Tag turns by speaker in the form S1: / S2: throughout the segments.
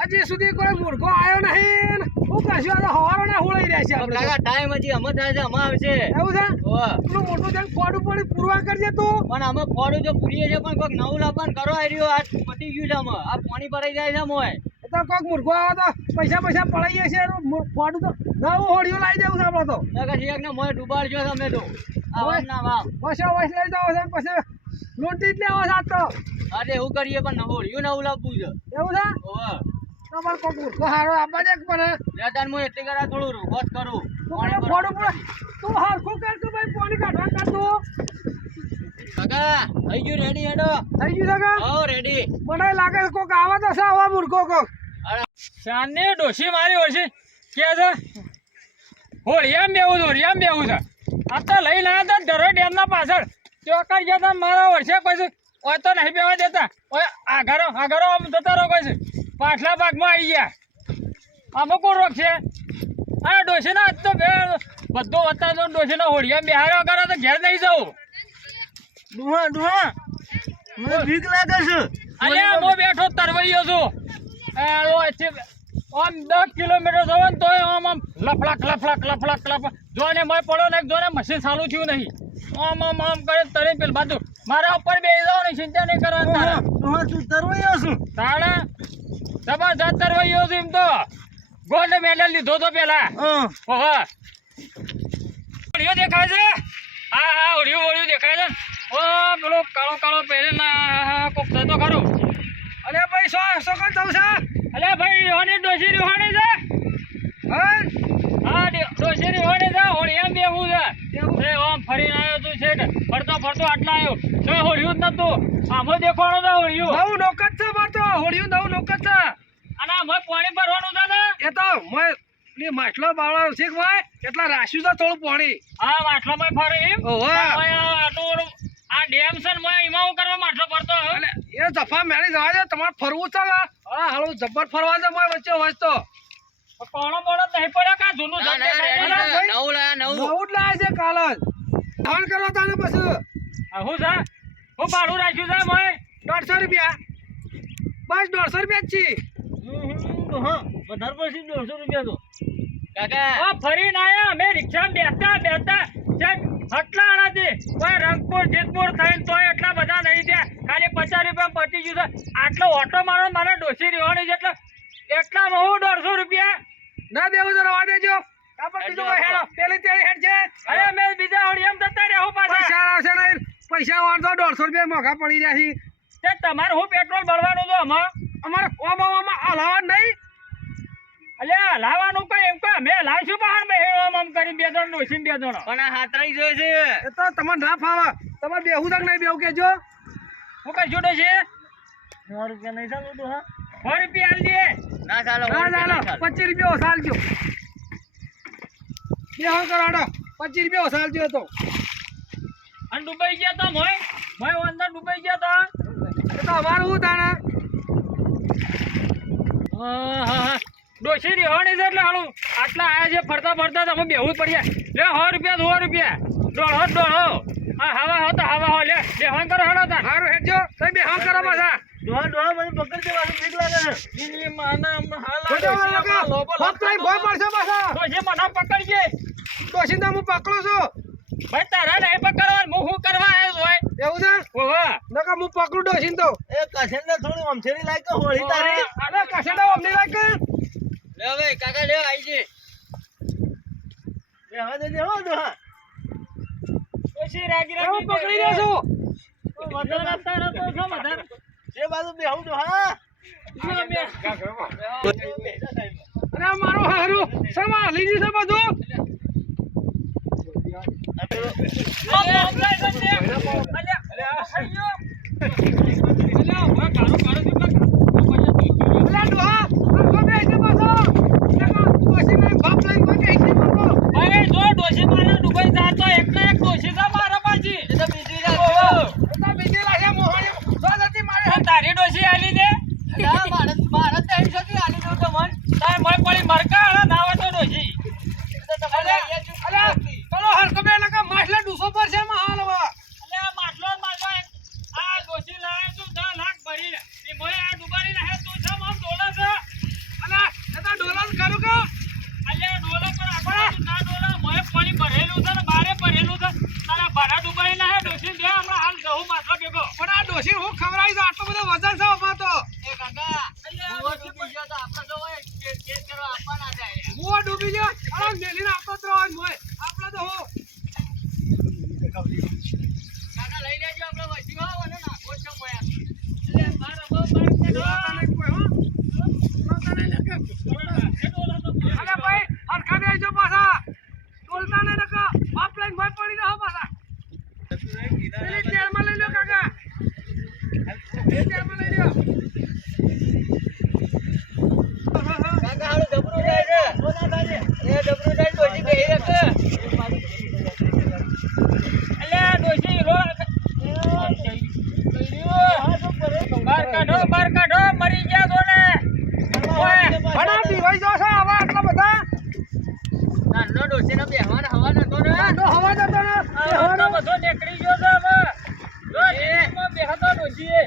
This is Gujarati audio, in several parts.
S1: હજી સુધી કોઈ મૂર્ખો આવ્યો નહીં હું કશું આ તો હવારો ના હોળાઈ રહ્યા છે આપણે
S2: કાકા ટાઈમ હજી અમે થાય છે અમે આવશે.
S1: એવું છે. પેલું મોટું જણ ફોડું પણ પૂરવા કરજે તું.
S2: પણ અમે ફોડું જો પૂરીએ છે પણ કોઈક નવું લાવવાનું કરો આઈ રહ્યો આ પતી ગયું છે અમે આ પાણી ભરાઈ જાય છે મોય
S1: તો કોઈક મૂર્ખો આવે તો પૈસા પૈસા પડાઈ જશે ફોડું તો નવું હોળીઓ લાવી દેવું છે આપણે તો.
S2: નકર શિયાક ને મોય ડૂબાડજો તમે તો.
S1: વસો વસ લઈ જાવ છે પછી લોટી જ લેવો છે આજ તો.
S2: અરે એવું કરીએ પણ હોળીયું નવું લાવવું છે.
S1: એવું છે?
S2: હોવે.
S1: તમારે કોઈક મૂર્ખો હારો દે પણ
S2: લેટાન મોય એટલી કરા થોડું રોગોત કરું.
S1: તું
S2: પાણી
S1: પડે તું હરખું કર તું ભાઈ પાણી કાઢવા કર તું.
S2: કાકા થઈ ગયું રેડી હેડો.
S1: થઈ ગયું
S2: હો રેડી
S1: મને લાગે કોક આવા તો આવા મૂર્ખો કોક.
S3: શાને ડોશી મારી હોય છે. કે છે? હોળિયામ બેવું છે હોળિયામ બેવું છે. આ તો લઈને આવ્યા હતા ધરો ડેમના પાછળ. ચોકર ગયા હતા મારા વર્ષે પછી ઓય તો નહીં બેવા દેતા. ઓય આઘારો આઘારો આમ જતા રહો કોઈ છે? પાછલા ભાગમાં આવી ગયા. આમાં કોણ રોક છે આ ડોસીના આજ તો બે બધો વત્તા તો ડોશીના હોળિયામ બેહાર્યો વગર તો ઘેર નહીં જવું.
S2: ડુહા ડુહા મને બીક લાગે છે.
S3: અલ્યા હું બેઠો તરવૈયો છું. આમ દસ કિલોમીટર જવો ને તોય આમ આમ લફડાક લફડાક લફડાક લફલાક. જોને મય પડો ને જોને મશીન ચાલુ થયું નહીં. આમ આમ આમ કરે તરી પેલ બાજુ. મારા ઉપર બે જાવ ને ચિંતા નહીં કરવાની તારા.
S2: તું તરવૈયો છું.
S3: તાણે સત્તર તરવૈયો છું એમ તો. ગોલ્ડ મેડલ લીધો તો પેલા. ઓહો. ઓળિયો દેખાય છે? હા હા ઓળિયો ઓળિયો દેખાય છે. ઓ પેલો કાળો કાળો પહેરે ના કોક થતો ખરું.
S1: અરે ભાઈ સો સો કાં જવું છે?
S3: અલે ભાઈ રિહોની ડોસી રિહોની છે?
S1: હા.
S3: હા ડી- ડોશી છે એમ બેહું છે? એ આમ ફરીને આવ્યો તું છે ફરતો ફરતો આટલા આવ્યો તો હોળિયું જ નતું? આમો દેખવાનું છે હોળિયું
S1: નવું નોક છે માર તો હોળિયું નવું નોક જ છે
S3: અને પાણી ભરવાનું છે ને?
S1: એ તો મોય પેલી માટલો બાવળો છે કે ભાઈ એટલા રાખ્યું છે થોડું પાણી.
S3: હા માટલામાં ફરે એમ?
S1: ઓહો.
S3: આ આટલું આ ડેમ છે ને મોય એમાં હું કરવા માટલો ભરતો?
S1: એ જફા મેળી જવા દે તમારે ફરવું છે ને હા હાલો જબ્બર ફરવા દે મોય વચ્ચે હોય તો.
S3: કોણો બોણો નહીં પડ્યો કા જૂનું? છે
S2: નવું લાયા નવું.
S1: નવું જ લાવે છે કાલ જ ફોન કરવા તાને પછી.
S3: હું છે? હું ભાડું રાખ્યું છે મોય?
S1: દોઢસો રૂપિયા. બસ દોઢસો રૂપિયા જ છે
S2: હા વધારે પડશે દોઢસો રૂપિયા તો. કાકા.
S3: ફરીને આયા અમે રિક્ષામાં બેસતા બેસતા છેક હટલા આણાથી કોઈ રંગપુર જેતપુર થઈને તોય એટલા બધા નહીં થયા. ખાલી પચાસ રૂપિયા પતી ગયું છે. આટલો ઓટો મારો મારે ડોસી રહેવાની છે એટલે એટલામાં હું દોઢસો રૂપિયા
S1: ના દેવું તો રવા દેજો. છે. છે
S3: તમારે હું પેટ્રોલ ભરવાનું છે
S1: અમારે અમારે હલાવા નહીં.
S3: અલ્યા લાવવાનું કઈ એમ કઈ મે લાવશું બહાર બે હેળો આમ કરી બે જણ ડોસી બે જણ.
S2: પણ આ હાતરાઈ જોઈ છે.
S1: એ તો તમને ના ફાવે. તમે બેહું તક નહીં બેહું કેજો
S3: હું કઈ જોડે છે?
S2: 100 રૂપિયા નહીં ચાલુ તો હા?
S3: 100 રૂપિયા આલ દે.
S2: ના ચાલો
S1: ના ચાલો
S2: 25 રૂપિયા
S1: ના. પચીસ રૂપિયા ઓસાલજો બેહો કરાડો. પચીસ રૂપિયા ઓસાલજો તો.
S3: અને ડૂબાઈ ગયા તો મોય? મોય અંદર ડુબાઈ ગયા તો?
S1: એ તો અમારું શું તાણે
S3: ડોસી રહેવાની છે એટલે હાલું. આટલા આયા છે ફરતા ફરતા તમે બેહવું જ પડ્યા લે સો રૂપિયા સો રૂપિયા. દોઢો દોઢો હા. હવા હો તો હવા હો. લે બેહવાન કરો હેડો તા
S1: સારું હેડજો. તમે બેહો કરો પાછા.
S2: મને બીક લાગે છે.
S3: એની માને હમણાં હાલ આ ડોશી
S1: લાગે.
S3: લોબો
S1: ફક્ત અહીં પડશે પાછા.
S3: ડોશી મને પકડજે
S1: ડોશીને તો હું પકડું છું.
S3: ભાઈ તારા નહીં પકડવાનું. હું શું કરવા આવ્યો છું
S1: એવું છે?
S3: ઓવા
S1: નકર હું પકડું ડોશીને તો.
S2: એ કસેન્ડે થોડું અમથેરી લાગે હોળી તારી.
S1: અરે કશેડા અમને લાગે
S2: લે હવે કાકા લે આઈ છે લે હવે હો
S3: ડોશી રાગી
S1: હું
S3: રાગી
S1: પકડી દઉં છું
S3: વધારે તારા તો વધારે
S2: જે બાજુ બેહું
S3: અમે
S1: અને આ મારું હારું સવા લીધી છે બધું અલ્યા ડોહા આખો બે છે પાછો નકર ડોશીને બાપ લઈને કોઈ બેસી નતો. એ તો બીજી લાગે મોહણી તો જતી મારે
S3: તારી ડોસી આલી દે
S2: ના ભારત ભારત નહીં શકી આલી દઉં તમને
S3: તારે મોય પડી મરકા આલા નાવા તો ડોસી
S2: તો તમારે અહીંયા જ
S1: અલ્યા ચલો હરકો બે નકર માછલા ડૂસો પર છે માં હાલ હવે
S3: અલે આ માટલો ને માટલો એક- આ ડોસી લાવે તું દસ લાખ ભરીને એ મોય આ ડુબાડી નાખે તું છે આમ દોડે છે
S1: પેલી ટેલમાં લઈ લો કાકા પેલી ટેલમાં લઈ લો
S2: કાકા હારું જબરું થાય છે એ જબરું થાય ડોશી બેહી રાખે
S3: અલ્યા ડોશી રો બાર કાઢો બાર કાઢો મરી ગયા છો ને ઓય,
S1: ભણા પીવાઈ જો છો આવા આટલા બધા
S2: નાનો ડોશીનો બેહવાનો હવા નતો ને
S1: તો હવા જતો ને
S3: આ
S1: એ હવાનો
S3: બધો નીકળી ગયો છે હવે જો ટીવીમાં બેહતો ડોશી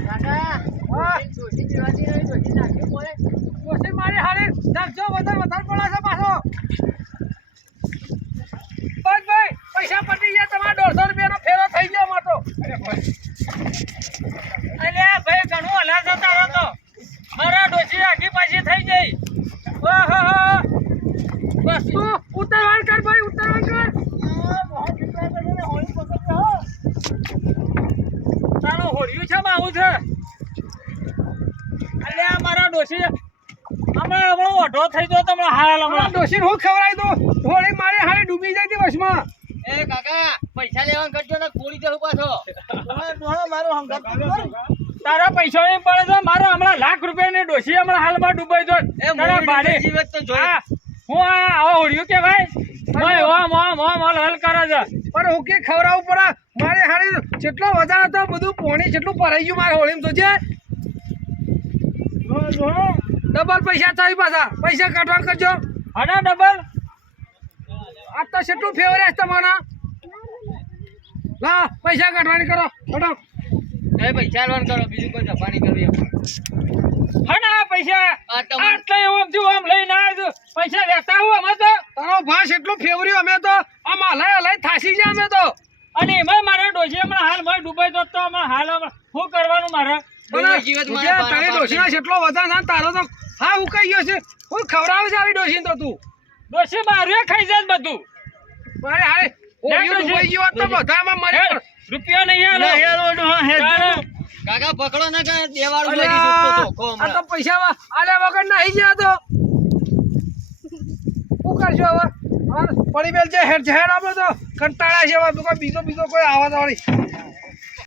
S2: કાકા
S1: હા.
S2: ડોશી પીવાતી નહીં ડોશી નાખ્યો પડે
S1: ડોશી મારી હારી નાખજો વધારે વધારે પડે છે પાછો બસ ભાઈ પૈસા પટી ગયા તમારા દોઢસો રૂપિયાનો ફેરો થઈ ગયો માટો
S3: અલ્યા ભાઈ ઘણું હલા જતા રહો તો મારા ડોશી આખી પાછી થઈ ગઈ ઓહો બસ
S1: ઉતાવળ કર ભાઈ ઉતાવળ કર.
S3: તારો હોળિયું છે આવું છે? અલ્યા મારા ડોશી હમણાં હમણાં ઓઢો થઈ ગયો તમને હાલ
S1: હમણાં. ડોશીને હું ખવડાવી દઉં? હોળી મારે હારી ડૂબી જાય હતી વશમાં.
S2: એ કાકા પૈસા લેવાનું કરજો ને કોળી જવું પાછો.
S3: તારા પૈસા નહીં પડે તો મારા હમણાં લાખ રૂપિયાની ડોસી હમણાં હાલમાં ડૂબાઈ જો હા હું આ આવો હોળિયું કે ભાઈ? મોય ઓમ ઓમ ઓમ હલ હલ કરે છે.
S1: પણ હું કે પડે મારે હારી જેટલો વધારે હતો બધું પોણી જેટલું ભરાઈ ગયું મારે હોળીમાં તો છે ડબલ પૈસા થાય પાછા. પૈસા કાઢવા કરજો.
S3: હડા ડબલ?
S1: આ તો કેટલું ફેવરેટ તમારા? લા પૈસા કાઢવાની કરો. કાઢો.
S2: એ પૈસા લેવાનું કરો બીજું કોઈ જફાની કરવી એમ.
S3: પૈસા? આટલા એમ થયું આમ લઈને આવ્યો પૈસા લેતા હું અમે તો.
S1: તારો ભાસ એટલું ફેવર્યું અમે તો. આમ હલાય હલાય થાસી ગયા અમે તો.
S3: અને એમાં મારા ડોશી હમણાં હાલમાં ડૂબાઈ તો તો હમણાં હાલ શું કરવાનું મારે?
S2: ડોશી
S1: તારી ડોશીના જેટલો વધારે છે તારો તો હા ઉકાઈ ગયો છે. હું ખવડાવે છે આવી ડોશીને તો તું.
S3: ડોશી મારું ખાઈ જાય બધું.
S1: મારે હારે ડૂબાઈ ગયો તો બધામાં મરી
S3: રૂપિયા નહીં આલો.
S2: કાકા પકડો ને કે દેવાળું લઈ જઈશું તો
S1: આ તો પૈસા આલે વગર નહીં ગયા તો. શું કરજો હવે? પડી બેલ છે હેડ હેડ આપણે તો. કંટાળા છે હવે. બીજો બીજો કોઈ આવા વાળી.